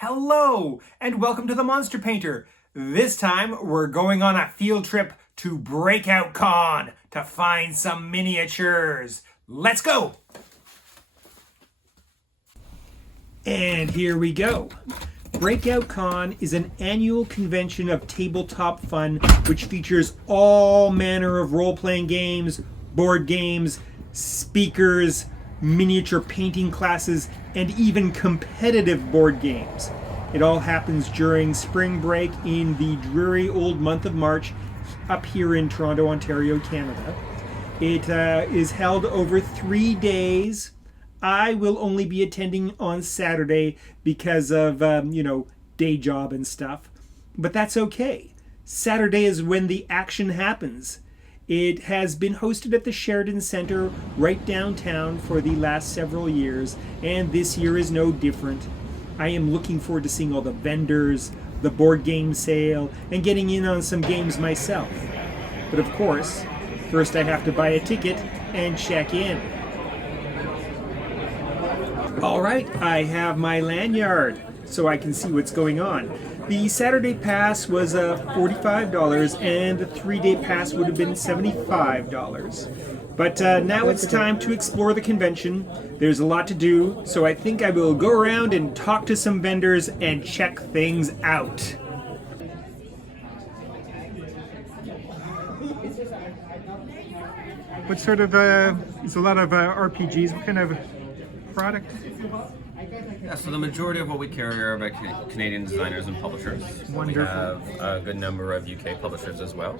Hello, and welcome to the Monster Painter. This time, we're going on a field trip to Breakout Con to find some miniatures. Let's go! And here we go. Breakout Con is an annual convention of tabletop fun which features all manner of role-playing games, board games, speakers, miniature painting classes, and even competitive board games. It all happens during spring break in the dreary old month of March up here in Toronto, Ontario, Canada. It is held over 3 days. I will only be attending on Saturday because of, day job and stuff. But that's okay. Saturday is when the action happens. It has been hosted at the Sheridan Centre right downtown for the last several years, and this year is no different. I am looking forward to seeing all the vendors, the board game sale, and getting in on some games myself. But of course, first I have to buy a ticket and check in. All right, I have my lanyard so I can see what's going on. The Saturday pass was $45 and the 3-day pass would have been $75. But now it's time to explore the convention. There's a lot to do, so I think I will go around and talk to some vendors and check things out. What sort of, it's a lot of RPGs, what kind of product? Yeah, so the majority of what we carry are by Canadian designers and publishers. Wonderful. We have a good number of UK publishers as well.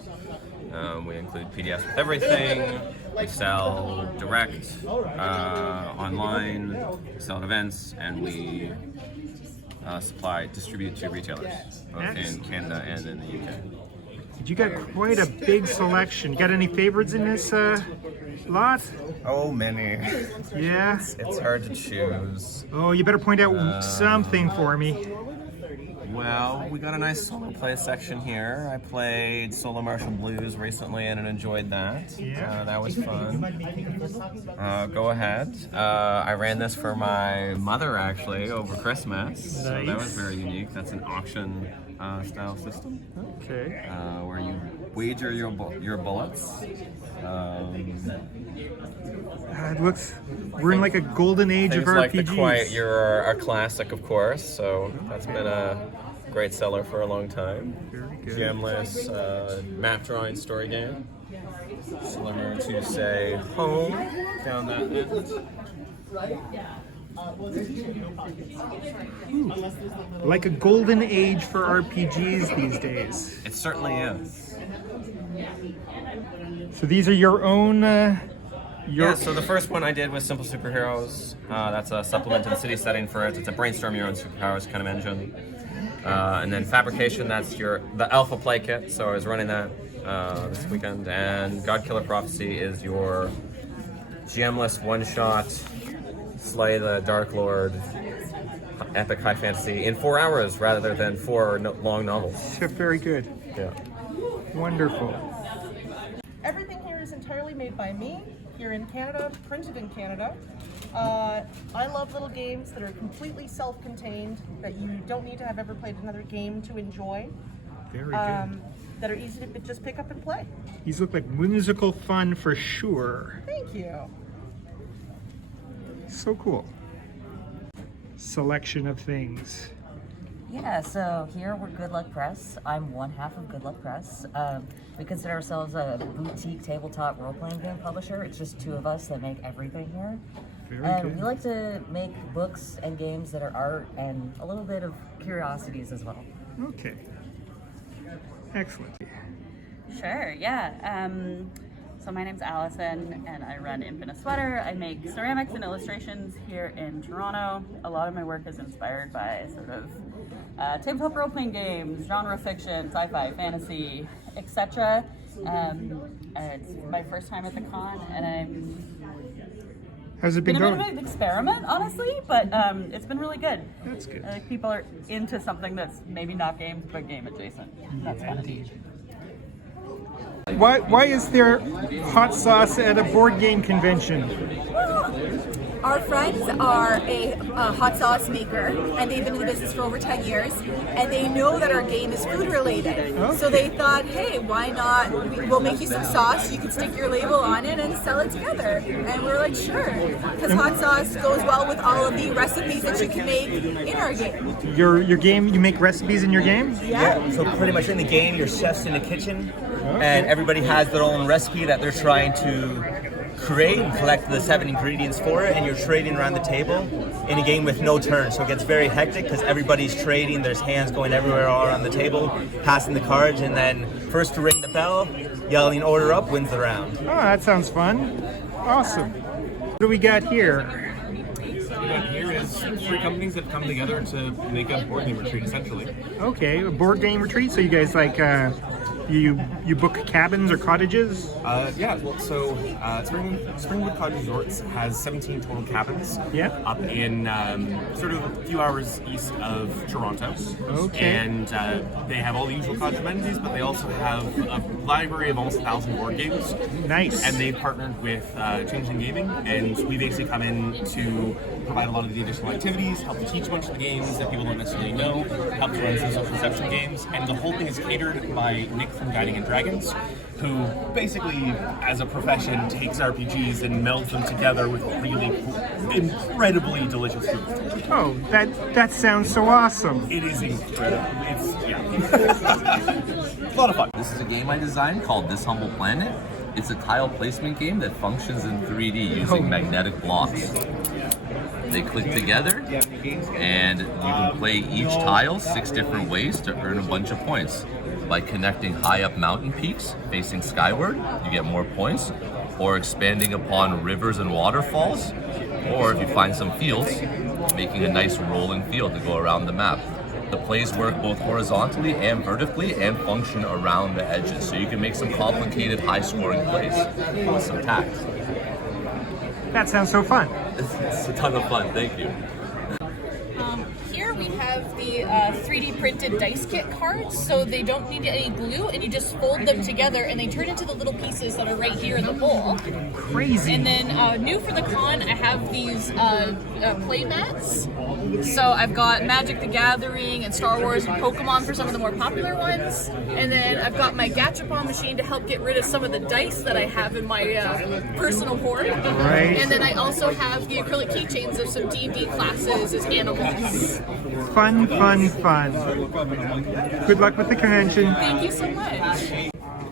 We include PDFs with everything. We sell direct, online, we sell at events, and we distribute to retailers, both in Canada and in the UK. You got quite a big selection. You got any favorites in this lot? Oh, many. Yeah? It's hard to choose. Oh, you better point out something for me. Well, we got a nice solo play section here. I played Solo Martial Blues recently and enjoyed that. Yeah. That was fun. Go ahead. I ran this for my mother actually over Christmas. So that was very unique. That's an auction style system. Okay. Where you wager your bullets. It looks, we're in like a golden age of Things like RPGs. The Quiet You're a classic, of course, so that's been a great seller for a long time. Very good. GM-less map drawing story game. Similar to, say, Home, down that end. Like a golden age for RPGs these days. It certainly is. So these are your own... Yeah, so the first one I did was Simple Superheroes. That's a supplemented city setting for it. It's a brainstorm your own superpowers kind of engine. And then Fabrication, that's the alpha play kit. So I was running that this weekend. And Godkiller Prophecy is your GM-less one-shot, slay the Dark Lord, epic high fantasy in 4 hours rather than 4 long novels. Very good. Yeah. Wonderful. Everything here is entirely made by me. Here in Canada, printed in Canada. I love little games that are completely self-contained, that you don't need to have ever played another game to enjoy. Very good. That are easy to just pick up and play. These look like whimsical fun for sure. Thank you. So cool. Selection of things. Yeah, so here we're Good Luck Press. I'm one half of Good Luck Press. We consider ourselves a boutique tabletop role-playing game publisher. It's just 2 of us that make everything here. Very good. We like to make books and games that are art and a little bit of curiosities as well. Okay. Excellent. Sure, yeah. So my name's Allison and I run Infinite Sweater. I make ceramics and illustrations here in Toronto. A lot of my work is inspired by sort of tabletop role-playing games, genre fiction, sci-fi, fantasy, etc. It's my first time at the con and How's it been been a going? bit of an experiment, honestly, but it's been really good. That's good. I think people are into something that's maybe not games, but game adjacent. That's fun. Why is there hot sauce at a board game convention? Well, Our friends are a hot sauce maker, and they've been in the business for over 10 years, and they know that our game is food related. So they thought, hey, why not? We'll make you some sauce, you can stick your label on it and sell it together. And we're like, sure, because hot sauce goes well with all of the recipes that you can make in our game. Your game, you make recipes in your game? Yeah. So pretty much in the game, you're chefs in the kitchen, and everybody has their own recipe that they're trying to create and collect the 7 ingredients for it, and you're trading around the table in a game with no turn. So it gets very hectic because everybody's trading, there's hands going everywhere all around the table, passing the cards, and then first to ring the bell, yelling order up, wins the round. Oh, that sounds fun. Awesome. What do we got here? Here is 3 companies that have come together to make a board game retreat, essentially. Okay, a board game retreat. So you guys like you book cabins or cottages? Yeah, well, so Springwood Cottage Resorts has 17 total cabins. Yeah. Up in sort of a few hours east of Toronto. Okay. And they have all the usual cottage amenities, but they also have a library of almost 1,000 board games. Nice. And they partnered with Changeling Gaming, and we basically come in to provide a lot of the additional activities, help to teach a bunch of the games that people don't necessarily know, help to run some social perception games, and the whole thing is catered by Nick from Guiding and Dragons, who basically, as a profession, takes RPGs and melds them together with really incredibly delicious food. Oh, that sounds so awesome. It is incredible. It's a lot of fun. This is a game I designed called This Humble Planet. It's a tile placement game that functions in 3D using magnetic blocks. They click together, and you can play each tile 6 different ways to earn a bunch of points. By connecting high up mountain peaks facing skyward, you get more points, or expanding upon rivers and waterfalls, or if you find some fields, making a nice rolling field to go around the map. The plays work both horizontally and vertically and function around the edges, so you can make some complicated high-scoring plays with some tact. That sounds so fun. It's a ton of fun, thank you. Here we have the 3D printed dice kit cards, so they don't need any glue, and you just fold them together and they turn into the little pieces that are right here in the bowl. Crazy. And then new for the con, I have these play mats. So I've got Magic the Gathering and Star Wars and Pokemon for some of the more popular ones. And then I've got my Gachapon machine to help get rid of some of the dice that I have in my personal hoard. Right. And then I also have the acrylic keychains of some D&D classes as animals. Fun, fun, fun. Good luck with the convention. Thank you so much.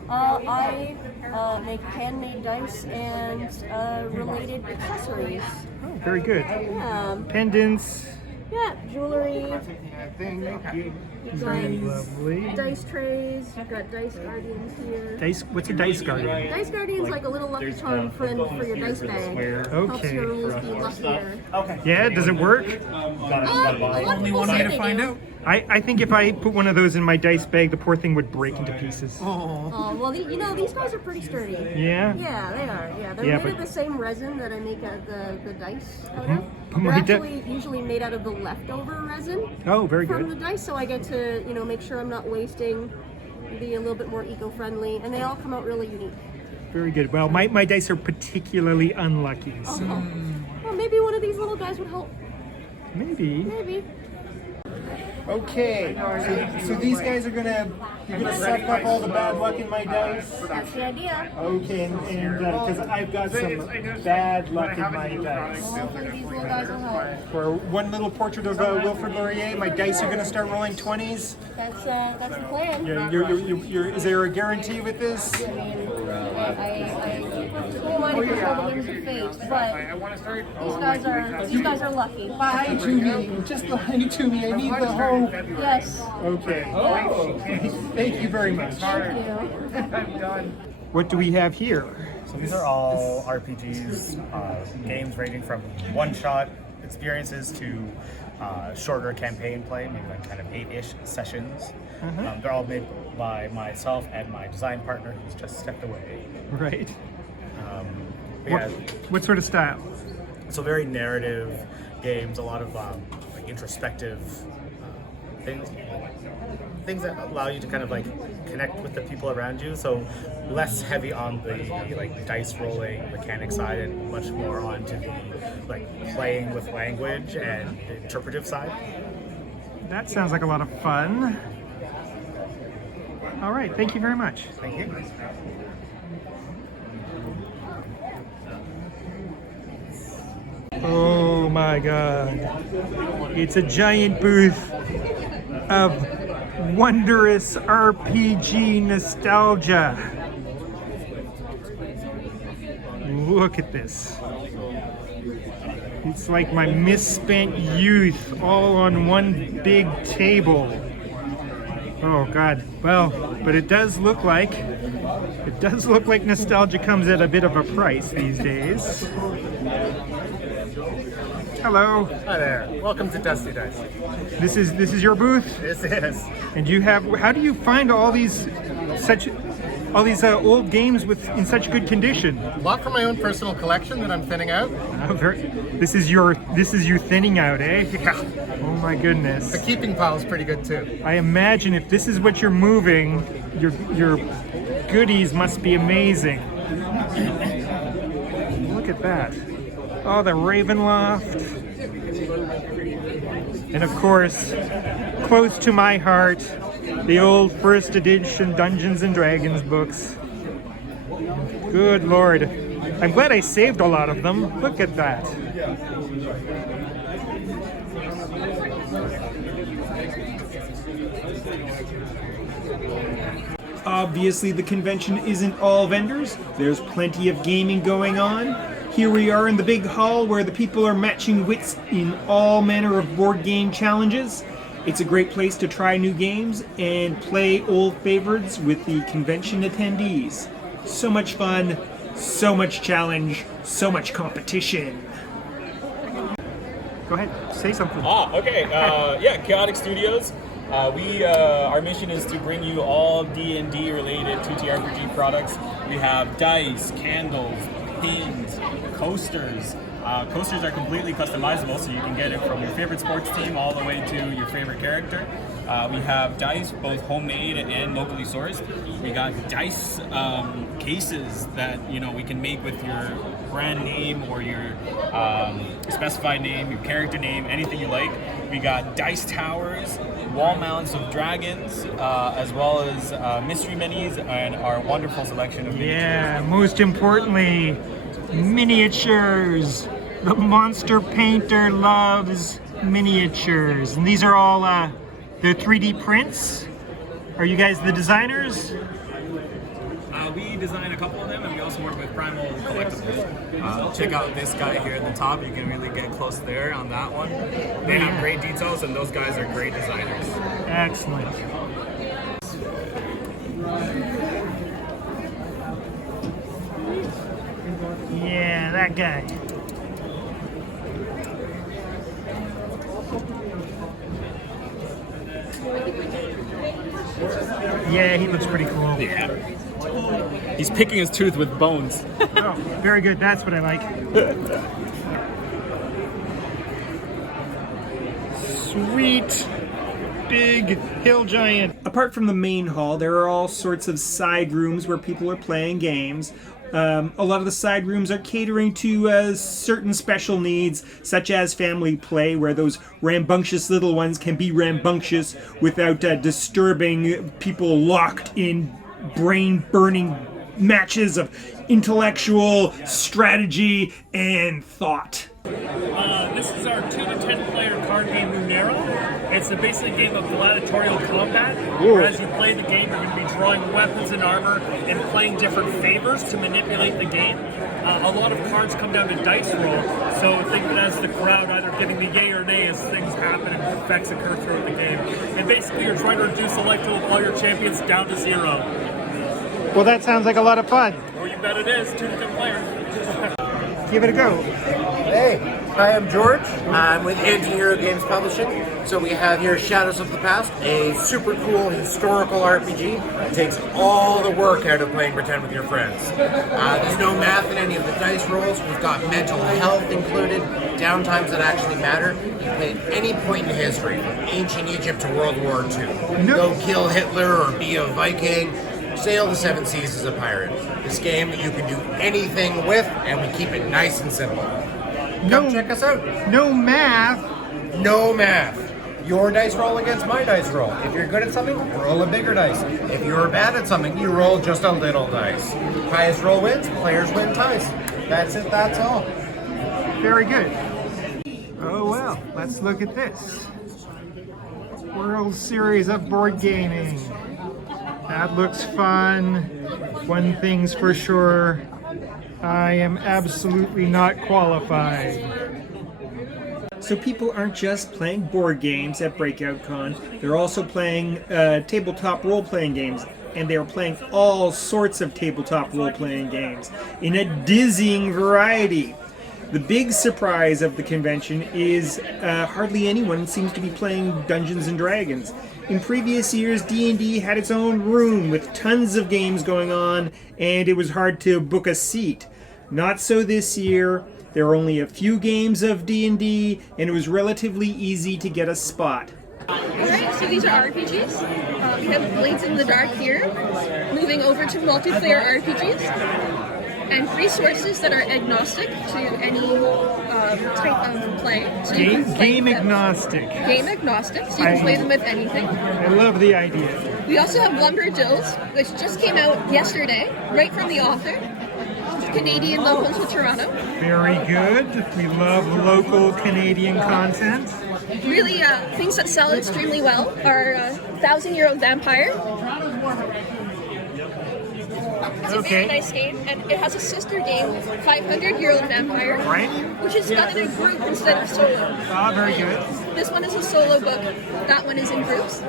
I make handmade dice and related accessories. Oh, very good. Pendants. Yeah, jewelry. Very lovely. Dice trays. You've got dice guardians here. Dice. What's a dice guardian? Dice guardian's like a little lucky charm friend for your dice bag. Helps Okay. your rolls be luckier. Yeah, does it work? Only one way to find out. I think if I put one of those in my dice bag, the poor thing would break into pieces. Oh, well, you know, these guys are pretty sturdy. Yeah? Yeah, they are. Yeah, they're Yeah, made of but- the same resin that I make the dice out Mhm. of. But They're my actually usually made out of the leftover resin Oh, very from good. the dice, so I get to, make sure I'm not wasting, be a little bit more eco-friendly, and they all come out really unique. Very good. Well, my dice are particularly unlucky. So Well, maybe one of these little guys would help. maybe. Maybe. Okay, so these guys are you're gonna suck up all the bad luck in my dice. That's the idea. Okay, and because I've got some bad luck in my dice. Hopefully these little guys will help. For one little portrait of Wilfrid Laurier, my dice are gonna start rolling 20s. That's the plan. Is there a guarantee with this? I don't mind if it's all the whims of fate, but these guys are lucky. Lie to me, just lie to me. I need the hope. Yes. Okay. Oh, thank you very much. Thank you. What do we have here? So these are all RPGs, games ranging from one-shot experiences to shorter campaign play, maybe like kind of 8-ish sessions. They're all made by myself and my design partner, who's just stepped away. Right. Yeah, What sort of style? so very narrative games, a lot of like introspective things that allow you to kind of like connect with the people around you. So less heavy on the like dice rolling mechanic side and much more onto the like playing with language and the interpretive side. That sounds like a lot of fun. All right, thank you very much. Thank you. Oh my God. It's a giant booth of wondrous RPG nostalgia. Look at this. It's like my misspent youth all on one big table. Oh God. Well, but it does look like nostalgia comes at a bit of a price these days. Hello. Hi there. Welcome to Dusty Dice. This is your booth? This is. And you have, how do you find all these old games in such good condition? A lot from my own personal collection that I'm thinning out. This is you thinning out, eh? Yeah. Oh my goodness. The keeping pile is pretty good too. I imagine if this is what you're moving, your goodies must be amazing. Look at that. Oh, the Ravenloft. And of course, close to my heart, the old first edition Dungeons and Dragons books. Good Lord. I'm glad I saved a lot of them. Look at that. Obviously, the convention isn't all vendors. There's plenty of gaming going on. Here we are in the big hall where the people are matching wits in all manner of board game challenges. It's a great place to try new games and play old favorites with the convention attendees. So much fun, so much challenge, so much competition. Go ahead, say something. Okay. Yeah, Chaotic Studios. Our mission is to bring you all D&D related TTRPG products. We have dice, candles, pins, coasters. Coasters are completely customizable, so you can get it from your favorite sports team all the way to your favorite character. We have dice, both homemade and locally sourced. We got dice cases that we can make with your brand name or your specified name, your character name, anything you like. We got dice towers, wall mounts of dragons, as well as mystery minis and our wonderful selection of miniatures. Yeah, most importantly, miniatures. The monster painter loves miniatures. And these are all the 3D prints. Are you guys the designers? We design a couple of them, and we also work with Primal Collectibles. Check out this guy here at the top. You can really get close there on that one. They have great details, and those guys are great designers. Excellent. Yeah, that guy. Yeah, he looks pretty cool. Yeah. He's picking his tooth with bones. Oh, very good. That's what I like. Sweet big hill giant. Apart from the main hall, there are all sorts of side rooms where people are playing games. A lot of the side rooms are catering to certain special needs, such as family play, where those rambunctious little ones can be rambunctious without disturbing people locked in brain-burning matches of intellectual strategy and thought. This is our 2 to 10 player card game Munera. It's a basic game of gladiatorial combat, where as you play the game, you're going to be drawing weapons and armor and playing different favors to manipulate the game. A lot of cards come down to dice roll, so think of it as the crowd either giving the yay or nay as things happen and effects occur throughout the game. And basically, you're trying to reduce the likelihood of all your champions down to 0. Well, that sounds like a lot of fun. Well, you bet it is. 2 to 10 players. Give it a go. Hey, hi, I'm George. I'm with Anti-Hero Games Publishing. So we have here Shadows of the Past, a super cool historical RPG. It takes all the work out of playing pretend with your friends. There's no math in any of the dice rolls. We've got mental health included, downtimes that actually matter. You play at any point in history, from ancient Egypt to World War II. Go kill Hitler or be a Viking. Sail the seven seas as a pirate. This game you can do anything with, and we keep it nice and simple. Come check us out. No math. No math. Your dice roll against my dice roll. If you're good at something, roll a bigger dice. If you're bad at something, you roll just a little dice. Highest roll wins, players win ties. That's it, that's all. Very good. Oh well, let's look at this. World Series of Board Gaming. That looks fun. One thing's for sure, I am absolutely not qualified. So people aren't just playing board games at Breakout Con, they're also playing tabletop role-playing games. And they're playing all sorts of tabletop role-playing games in a dizzying variety. The big surprise of the convention is hardly anyone seems to be playing Dungeons & Dragons. In previous years, D&D had its own room with tons of games going on, and it was hard to book a seat. Not so this year. There are only a few games of D&D, and it was relatively easy to get a spot. Alright, so these are RPGs. We have Blades in the Dark here, moving over to multiplayer RPGs, and resources that are agnostic to any type of play. So you can play Game agnostic. Game agnostic, so you can play them with anything. I love the idea. We also have Lumberjills, which just came out yesterday, right from the author. Canadian local to Toronto. Very good. We love local Canadian content. Really, things that sell extremely well are 1,000-Year-Old Vampire. It's a very nice game, and it has a sister game, 500-Year-Old Vampire, which is done in a group instead of solo. Ah, very good. This one is a solo book. That one is in groups.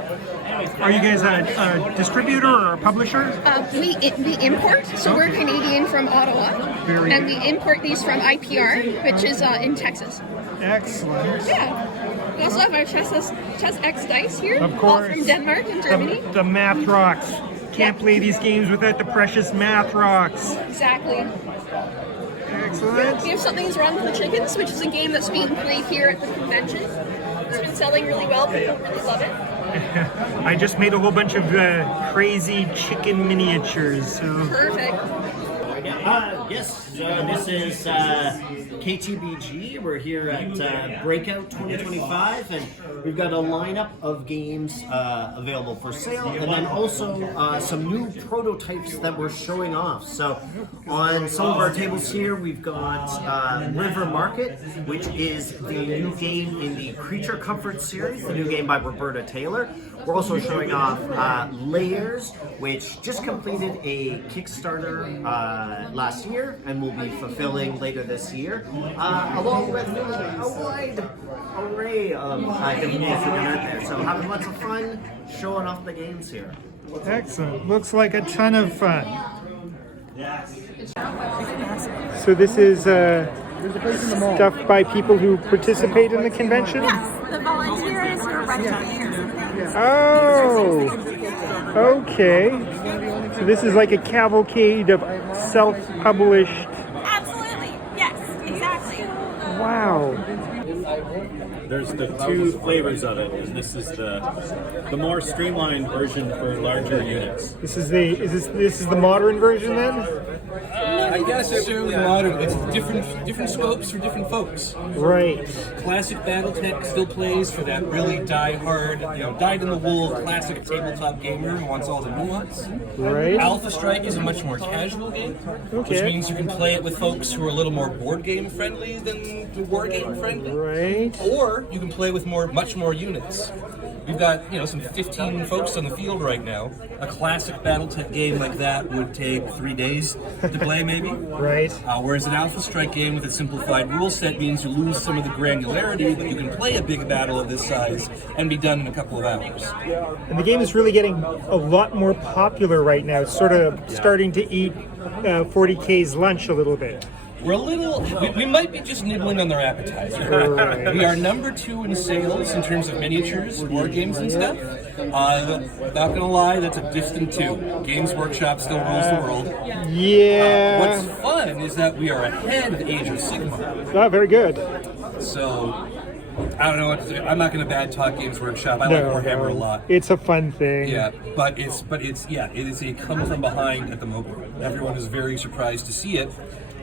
Are you guys a distributor or a publisher? We import, so we're Canadian from Ottawa, and we import these from IPR, which is in Texas. Excellent. Yeah. We also have our Chess X dice here, Of all course. from Denmark and Germany. The math rocks. Can't play these games without the precious math rocks. Exactly. Excellent. We have Something's Wrong with the Chickens, which is a game that's being played here at the convention. It's been selling really well. People really love it. I just made a whole bunch of crazy chicken miniatures. So. Perfect. Yes, this is KTBG. We're here at Breakout 2025, and we've got a lineup of games available for sale, and then also some new prototypes that we're showing off. So on some of our tables here, we've got River Market, which is the new game in the Creature Comfort series, the new game by Roberta Taylor. We're also showing off Layers, which just completed a Kickstarter last year and will be fulfilling later this year, along with a wide array of different games that are out there. So having lots of fun showing off the games here. Excellent. Looks like a ton of fun. So this is stuff by people who participate in the convention? Yes, the volunteers who are recruiting. Oh, okay. So this is like a cavalcade of self-published. Absolutely, yes, exactly. Wow. There's the two flavors of it, and this is the more streamlined version for larger units. This is the modern version then? I guess it's certainly modern. It's different scopes for different folks. Right. Classic BattleTech still plays for that really die-hard, dyed-in-the-wool classic tabletop gamer who wants all the nuance. Right. Alpha Strike is a much more casual game, which means you can play it with folks who are a little more board game friendly than war game friendly. Right. Or you can play with much more units. We've got, some 15 folks on the field right now. A classic BattleTech game like that would take 3 days to play, maybe. Right. Whereas an Alpha Strike game with a simplified rule set means you lose some of the granularity, but you can play a big battle of this size and be done in a couple of hours. And the game is really getting a lot more popular right now. It's sort of starting to eat 40K's lunch a little bit. we're a little, we might be just nibbling on their appetizer. We are number 2 in sales in terms of miniatures, board games and stuff. Not gonna lie, that's a distant 2. Games Workshop still rules the world. Yeah. What's fun is that we are ahead of Age of Sigmar. Oh, very good. So, I don't know what to do. I'm not going to bad talk Games Workshop. I like Warhammer a lot. It's a fun thing. Yeah, but it is a come from behind at the moment. Everyone is very surprised to see it,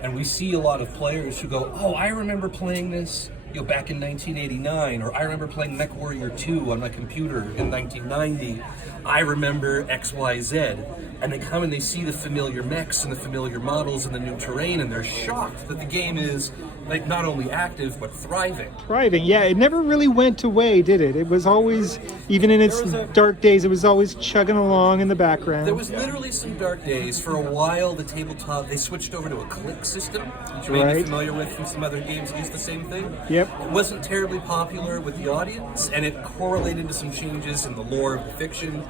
and we see a lot of players who go, "Oh, I remember playing this, back in 1989, or I remember playing MechWarrior 2 on my computer in 1990. I remember XYZ." And they come and they see the familiar mechs and the familiar models and the new terrain, and they're shocked that the game is like not only active but thriving. Thriving, yeah. It never really went away, did it? It was always, even in its dark days, it was always chugging along in the background. There was literally some dark days. For a while, the tabletop, they switched over to a click system, which you may be familiar with from some other games use the same thing. Yep. It wasn't terribly popular with the audience, and it correlated to some changes in the lore of the fiction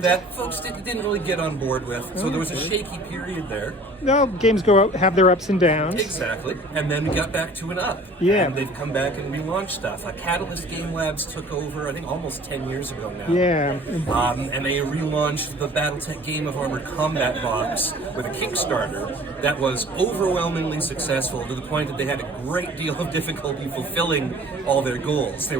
that folks didn't really get on board with. So there was a shaky period there. No, games go out, have their ups and downs. Exactly. And then we got back to an up. Yeah. And they've come back and relaunched stuff. Catalyst Game Labs took over, I think, almost 10 years ago now. Yeah. And they relaunched the BattleTech Game of Armor Combat box with a Kickstarter that was overwhelmingly successful to the point that they had a great deal of difficulty fulfilling all their goals. They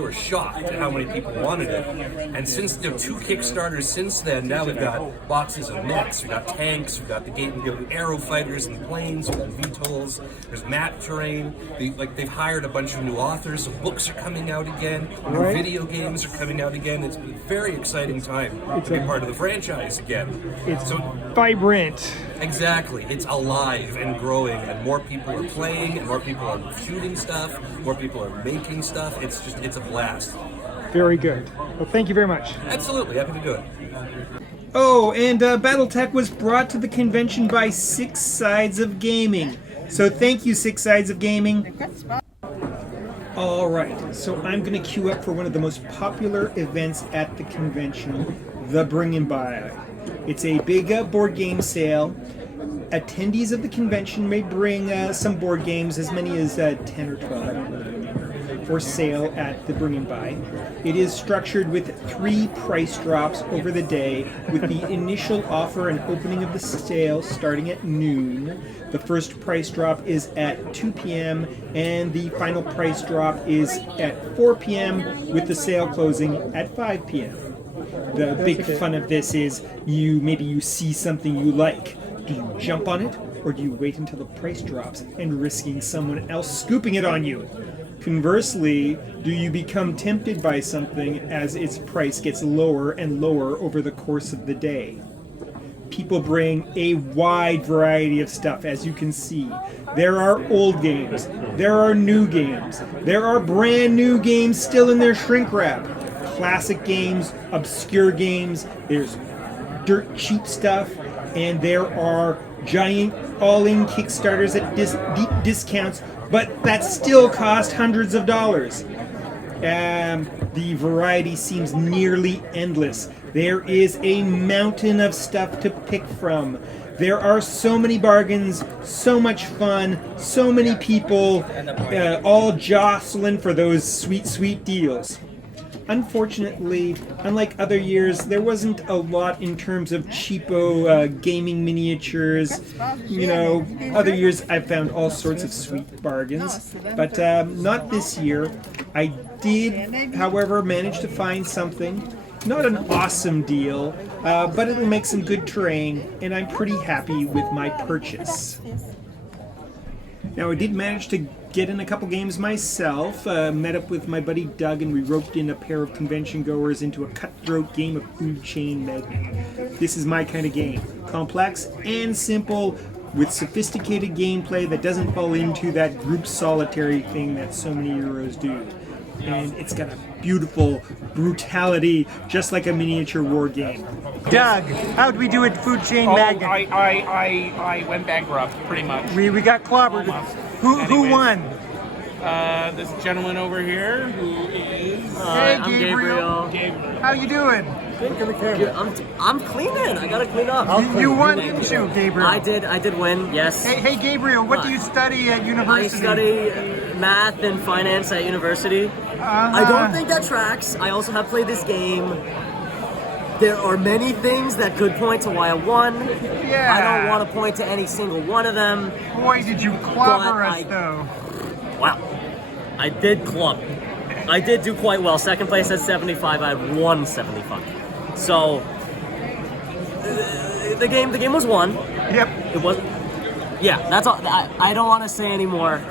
were shocked at how many people wanted it. And since there are 2 Kickstarters since then, now we've got boxes of mechs, we've got tanks, we've got the aero fighters and planes, we've got VTOLs, there's map terrain. They've hired a bunch of new authors, so books are coming out again, new video games are coming out again. It's a very exciting time to be part of the franchise again. It's vibrant. Exactly. It's alive and growing, and more people are playing, and more people are shooting stuff, more people are making stuff. It's a blast. Very good. Well, thank you very much. Absolutely. Happy to do it. Oh, and BattleTech was brought to the convention by Six Sides of Gaming. So thank you, Six Sides of Gaming. All right, so I'm going to queue up for one of the most popular events at the convention, the Bring and Buy. It's a big board game sale. Attendees of the convention may bring some board games, as many as 10 or 12, I don't really remember, for sale at the Bring and Buy. It is structured with 3 price drops over the day, with the initial offer and opening of the sale starting at noon. The first price drop is at 2 p.m. and the final price drop is at 4 p.m. with the sale closing at 5 p.m. The big fun of this is maybe you see something you like. Do you jump on it, or do you wait until the price drops and risking someone else scooping it on you? Conversely, do you become tempted by something as its price gets lower and lower over the course of the day? People bring a wide variety of stuff, as you can see. There are old games, there are new games, there are brand new games still in their shrink wrap. Classic games, obscure games, there's dirt cheap stuff, and there are giant all-in Kickstarters at deep discounts, but that still cost hundreds of dollars. The variety seems nearly endless. There is a mountain of stuff to pick from. There are so many bargains, so much fun, so many people, all jostling for those sweet, sweet deals. Unfortunately, unlike other years, there wasn't a lot in terms of cheapo gaming miniatures. Other years I've found all sorts of sweet bargains, but not this year. I did, however, manage to find something. Not an awesome deal, but it'll make some good terrain, and I'm pretty happy with my purchase. Now, I did manage to get in a couple games myself, met up with my buddy Doug, and we roped in a pair of convention goers into a cutthroat game of Food Chain Magnate. This is my kind of game. Complex and simple, with sophisticated gameplay that doesn't fall into that group solitary thing that so many Euros do. And it's got a beautiful brutality, just like a miniature war game. Doug, how'd we do at Food Chain Magnate? I went bankrupt, pretty much. We got clobbered. Who won? this gentleman over here who is... Hey, I'm Gabriel. How you doing? I'm cleaning. I gotta clean up. You won, didn't you, Gabriel? I did win. Yes. Hey, Gabriel. What do you study at university? I study math and finance at university. I don't think that tracks. I also have played this game. There are many things that could point to why I won. Yeah. I don't want to point to any single one of them. Boy, did you clobber us, though. Wow. I did club. I did do quite well. Second place at 75. I had 175. So the game was won. Yep. It was. Yeah, that's all. I don't want to say anymore.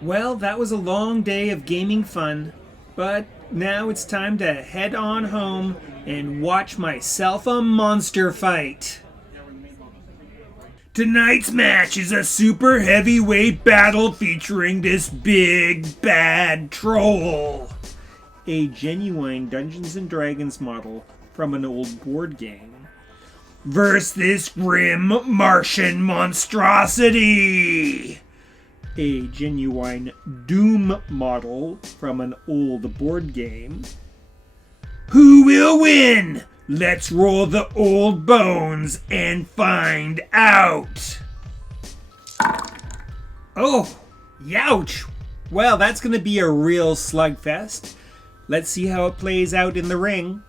Well, that was a long day of gaming fun, but now it's time to head on home and watch myself a monster fight. Tonight's match is a super heavyweight battle featuring this big bad troll. A genuine Dungeons & Dragons model from an old board game. Versus this grim Martian monstrosity. A genuine Doom model from an old board game. Who will win? Let's roll the old bones and find out. Oh, youch. Well, that's going to be a real slugfest. Let's see how it plays out in the ring.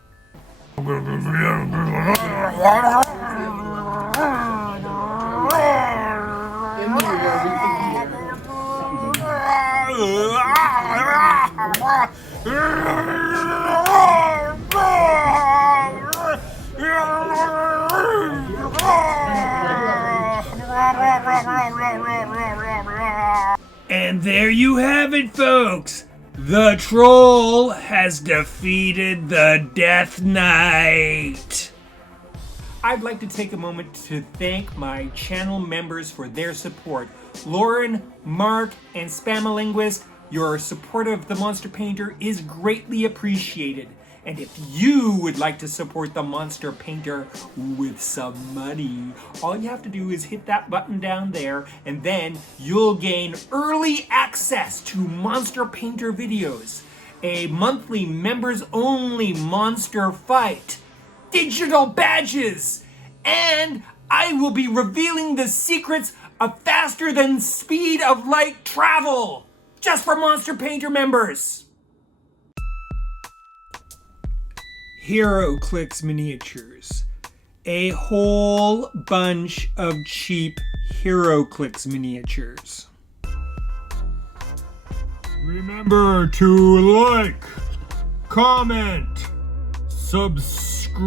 And there you have it, folks. The troll has defeated the Death Knight. I'd like to take a moment to thank my channel members for their support. Lauren, Mark, and Spamalinguist, your support of the Monster Painter is greatly appreciated. And if you would like to support the Monster Painter with some money, all you have to do is hit that button down there, and then you'll gain early access to Monster Painter videos, a monthly members-only monster fight, digital badges, and I will be revealing the secrets of faster than speed of light travel, just for Monster Painter members. HeroClix miniatures. A whole bunch of cheap HeroClix miniatures. Remember to like, comment, subscribe,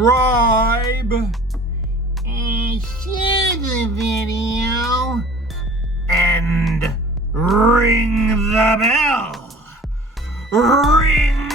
and share the video, and ring the bell. Ring